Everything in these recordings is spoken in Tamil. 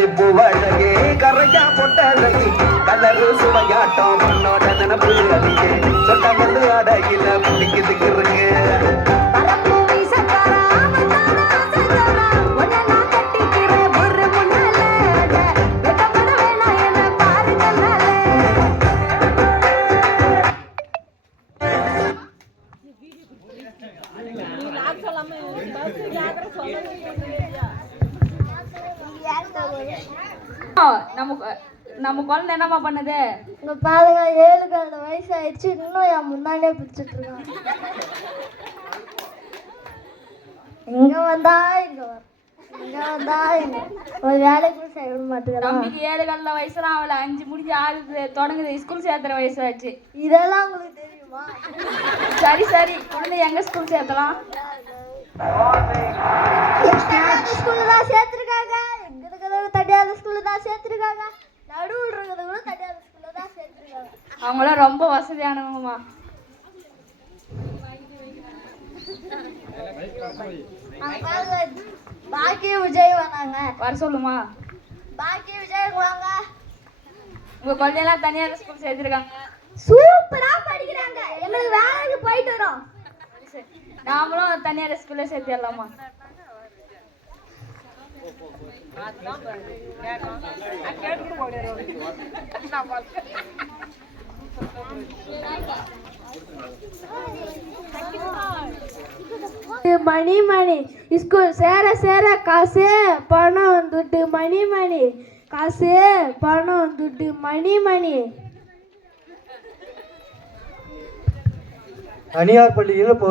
கல்லூரி பூவழகே கரையா பொட்டழகி கலரு சுவையாட்டம் உன்னோட நினப்பு அடியே சொட்ட வந்து அடகில பிடிக்குதுக்கு இருக்கு நம்ம குழந்தை என்னமா பண்ணுது? உங்க பாருங்க 7 வயசு ஆயிடுச்சு, இன்னும் என் முன்னாடியே பிடிச்சிட்டு இருக்கான். இங்க வந்தா இங்க ஒரு வேலைக்கு செய்ய மாட்டேங்கிறான். தம்பிக்கு 7 வயசுலாம் அவளை 5 முடிஞ்சு 6 தொடங்குது, ஸ்கூல் சேர்த்துற வயசு ஆச்சு. இதெல்லாம் உங்களுக்கு தெரியுமா? சரி குழந்தை எங்க ஸ்கூல் சேர்த்தலாம்? ஸ்கூல்ல தான் சேர்த்திருக்காங்க, எங்க இருக்கிறது தனியார் ஸ்கூல்ல தான் சேர்த்திருக்காங்க, நடுவில் இருக்கிறது தனியார் ஸ்கூல்ல தான் சேர்த்திருக்காங்க. அவங்களாம் ரொம்ப வசதியானவங்கம்மா. பாக்கிய விஜய் வந்தாங்க, வர சொல்லுமா? பாக்கிய விஜய் வாங்க. உங்க குழந்தையெல்லாம் தனியார் ஸ்கூல் சேர்த்திருக்காங்க, சூப்பரா படிக்கிறாங்க. எங்களுக்கு வேலைக்கு போயிட்டு வரோம். நாமளும் தனியார் ஸ்கூல்ல சேர்த்திடலாமா? மணி ஸ்கூல் சேர காசு பணம் துட்டு மணி காசு பணம் துட்டு மணி. தனியார் பள்ளியில் இப்போ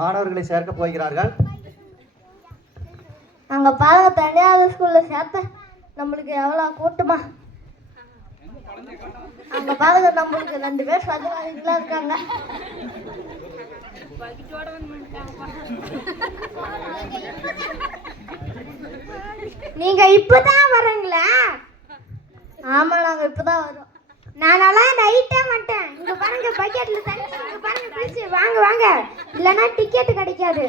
மாணவர்களை சேர்க்க போகிறார்கள். அங்கே பாருங்க, தனியார் ஸ்கூலில் சேர்த்த நம்மளுக்கு எவ்வளோ கூட்டமா. அங்கே பாருங்க, நம்மளுக்கு 2 பேர் சதுவாதிகளா இருக்காங்க. நீங்க இப்பதான் வரீங்களா? ஆமா, நாங்க இப்பதான் வரோம். நானெல்லாம் நைட்டே மாட்டேன். இங்க பாருங்க, பக்கெட்ல தண்ணி, இங்க பாருங்க பிடிச்சி வாங்க இல்லைன்னா டிக்கெட் கிடைக்காது.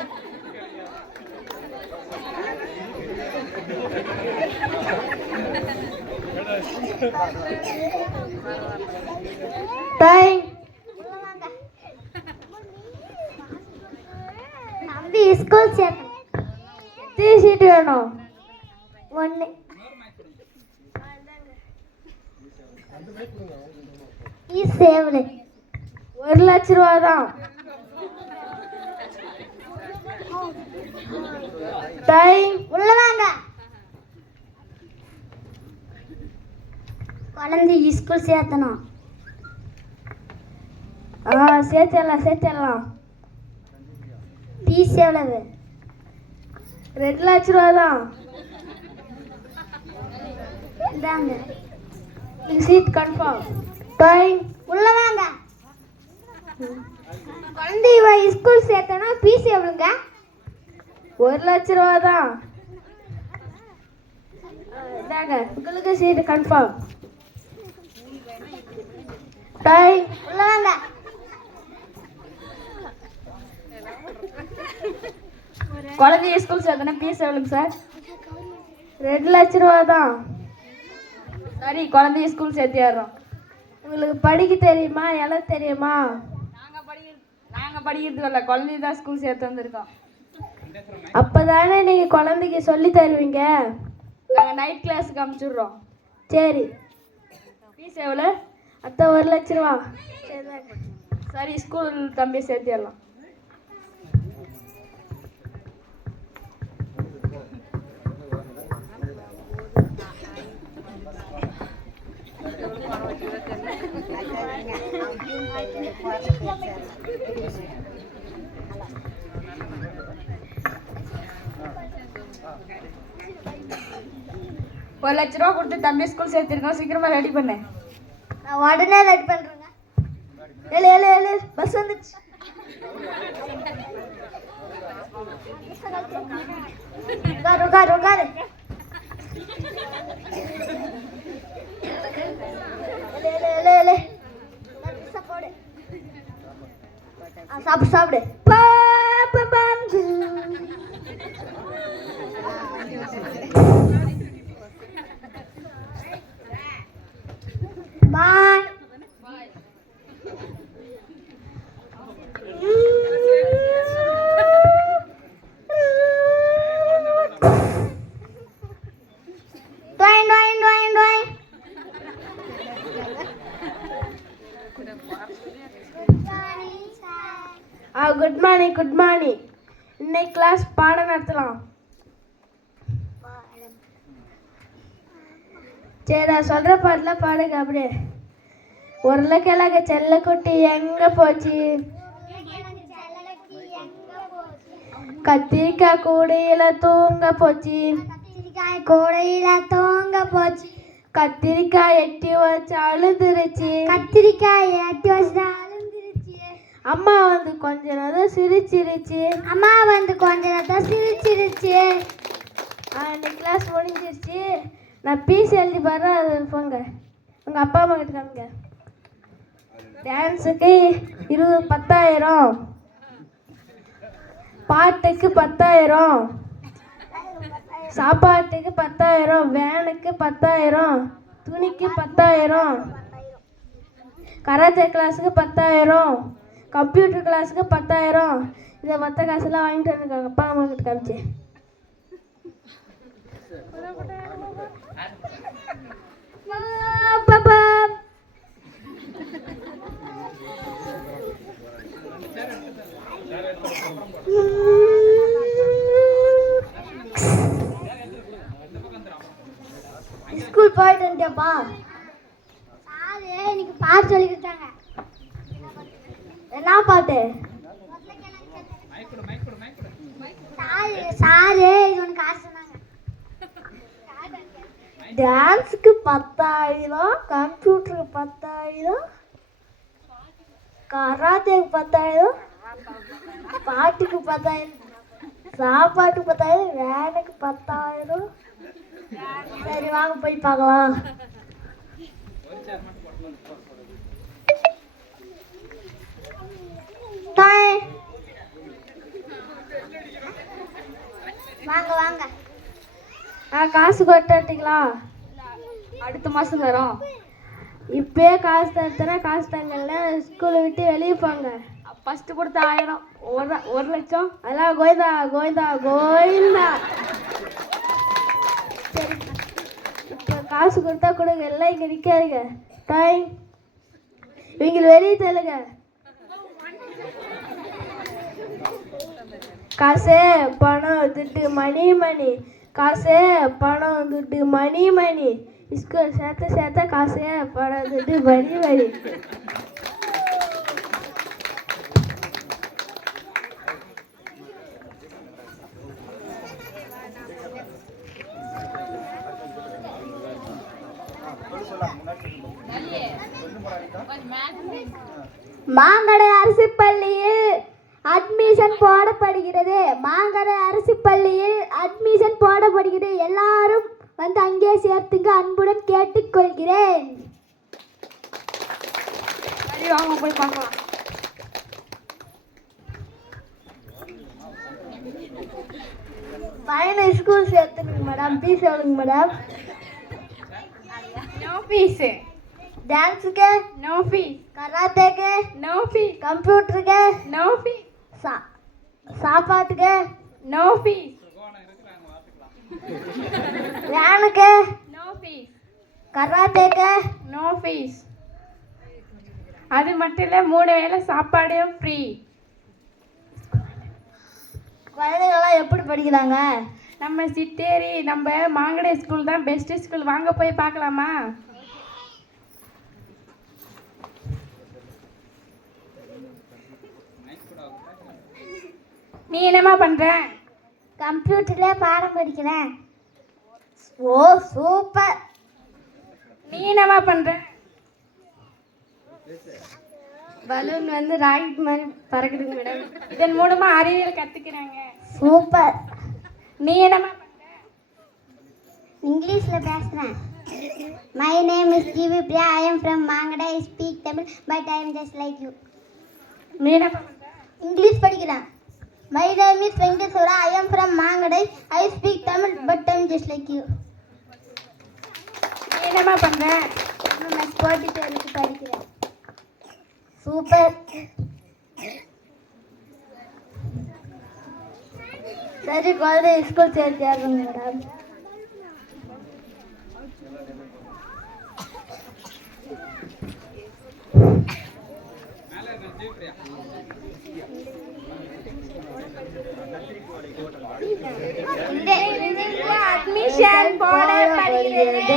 தம்பி ஸ்கூல் சேர்க்கணும். எத்தனை சீட்டு வேணும்? 1. சேவலை 1 லட்ச ரூபா தான். உள்ளவாங்க. குழந்தை ஸ்கூல் சேர்த்தணும். சேர்த்திடலாம். ஃபீஸ் எவ்வளவு? 2 லட்ச ரூபா தான். இந்தாங்க, சீட் கன்ஃபார்ம். உள்ளவாங்க. குழந்தை ஸ்கூல் சேர்த்தணும். ஃபீஸ் எவ்வளவுங்க? 1 லட்ச ரூபா தான். உங்களுக்கு சீட்டு கன்ஃபார்ம். உள்ளவாங்க. குழந்தைய ஸ்கூல் சேர்த்தனா ஃபீஸ் எவ்வளோங்க சார்? 2 லட்ச ரூபா தான். சரி, குழந்தைய ஸ்கூல் சேர்த்திடுறோம். உங்களுக்கு படிக்க தெரியுமா? எல்லாம் தெரியுமா? நாங்கள் படிக்கிறது இல்லை, குழந்தைய தான் ஸ்கூல் சேர்த்து வந்திருக்கோம். அப்போதானே நீங்கள் குழந்தைக்கு சொல்லி தருவீங்க. நாங்கள் நைட் கிளாஸுக்கு அனுப்பிச்சுட்றோம். சரி, ஃபீஸ் எவ்வளோ? 1 லட்ச ரூபா. சரி, ஸ்கூல் தம்பியை சேர்த்திடலாம். ஒரு 1 லட்ச ரூபா கொடுத்து தம்பி ஸ்கூல் சேர்த்திருக்கோம். சீக்கிரமா ரெடி பண்ணு. நான் உடனே ரெடி பண்றேங்க. ஏழு பஸ் வந்துச்சு. உட்காரு. சாப்பிடு. Good morning good morning. இன்னைக்கு கிளாஸ் பாடம் நடத்தலாம். சரி நான் சொல்கிற பாட்டெலாம் பாடுங்க அப்படியே. உருளைக்கிழங்கு செல்லக்குட்டி எங்கே போச்சு? கத்திரிக்காய் கூடையில் தூங்க போச்சு. கத்திரிக்காய் கூடையில் தூங்க போச்சு. கத்திரிக்காய் எட்டி வச்சு அழுதுருச்சு. கத்திரிக்காய் எட்டி வச்சு அழுதுருச்சு. அம்மா வந்து கொஞ்ச நேரம் சிரிச்சிருச்சு. அம்மா வந்து கொஞ்ச நேரம் சிரிச்சிருச்சு. இன்னைக்கு கிளாஸ் முடிஞ்சிருச்சு. நான் பீஸ் எழுதி பாடுறேன், அது போங்க உங்கள் அப்பா அம்மா கிட்ட காமிங்க. டான்ஸுக்கு 10,000, பாட்டுக்கு 10,000, சாப்பாட்டுக்கு 10,000, வேனுக்கு 10,000, துணிக்கு 10,000, கராத்தே கிளாஸுக்கு 10,000, கம்ப்யூட்டர் கிளாஸுக்கு 10,000. இதை மற்ற காசெல்லாம் வாங்கிட்டு வந்துருக்காங்க. அப்பா அம்மா கிட்ட காமிச்சு. பாப்பா ஸ்கூல் போயிட்டு வந்துட்டேப்பா. சாரு இன்னைக்கு பாட்டு சொல்லி கொடுத்தாங்க. என்ன பாட்டு? சாரு இது ஒன்று காசு சொன்னாங்க. டான்ஸுக்கு 10,000, கம்ப்யூட்டருக்கு 10,000, கராத்தேக்கு 10,000, பாட்டுக்கு 10,000, சாப்பாட்டுக்கு 10,000, வேனுக்கு 10,000. சரி வாங்க போய் பார்க்கலாம். வாங்க வாங்க. காசு கொட்டாட்டிங்களா? அடுத்த மாதம் தரோம். இப்பயே காசு தரத்துனா காசு தாங்கல, ஸ்கூலை விட்டு வெளியே போங்க. ஃபஸ்ட்டு கொடுத்த 1000, 1,00,000. அதெல்லாம் கோவிந்தா கோவிந்தா கோவிந்தா. சரி இப்போ காசு கொடுத்தா கொடுங்க, எல்லாம் இங்கே நிற்காதுங்க. டைம் இவங்க வெளியே தள்ளுங்க. காசு பணம் துட்டு மணி மணி, காசு பணம் துட்டு மணி மணி, ஸ்கூல் சேர்த்த காசு பணம் துட்டு மணி மணி. மாங்கடை அரசு பள்ளியில் அட்மிஷன் போடப்படுகிறது. மாங்கடை அரசு பள்ளியில் அட்மிஷன் போடப்படுகிறது. எல்லாரும் வந்து அங்கே சேர்த்துங்க, அன்புடன் கேட்டுக்கொள்கிறேன். சரி வாங்க போய் பார்க்கலாம். பையனை ஸ்கூல் சேர்த்துனுங்க மேடம். ஃபீஸ் எவ்வளோங்க மேடம்? No fees. டான்ஸுக்கு நோ ஃபீஸ். கராத்தேக்கு நோ ஃபீஸ். கம்ப்யூட்டருக்கு நோ ஃபீஸ். சாப்பாட்டுக்கு நோ ஃபீஸ். வேனுக்கு நோ ஃபீஸ். கராத்தேக்கு நோ ஃபீஸ். அது மட்டும் இல்லை, 3 வேளை சாப்பாடும் ஃப்ரீ. குழந்தைங்களாம் எப்படி படிக்கிறாங்க? நம்ம சித்தேரி நம்ம மாங்கடை ஸ்கூல் தான் பெஸ்ட் ஸ்கூல். வாங்க போய் பார்க்கலாமா? நீ என்னம்மா பண்ற? கம்ப்யூட்டர்ல பாடம் படிக்கிறேன். ஓ சூப்பர். நீ என்னம்மா பண்ற? பலூன் வந்து ராக்கெட் மாதிரி பறக்குதுங்க மேடம். இதன் மூலமா அறிவியல் கத்துக்கிறாங்க. சூப்பர். நீ என்னம்மா பண்ற? இங்கிலீஷ்ல பேசுறேன். My name is G.V. Priya. I am from Mangada. I speak Tamil, but I am just like you. நீ என்னம்மா பண்ற? இங்கிலீஷ் படிக்கிறேன். My name is Venkateswara. I am from Mangada. I speak Tamil, but I am just like you. நீ என்னம்மா பண்ற? நான் ஸ்போர்ட் டீச்சருக்கு படிக்கிறேன். சூப்பர். சரி குழந்தை ஸ்கூல் சேர்த்தியாருங்க மேடம். அட்மிஷன் போடப்படுகிறது.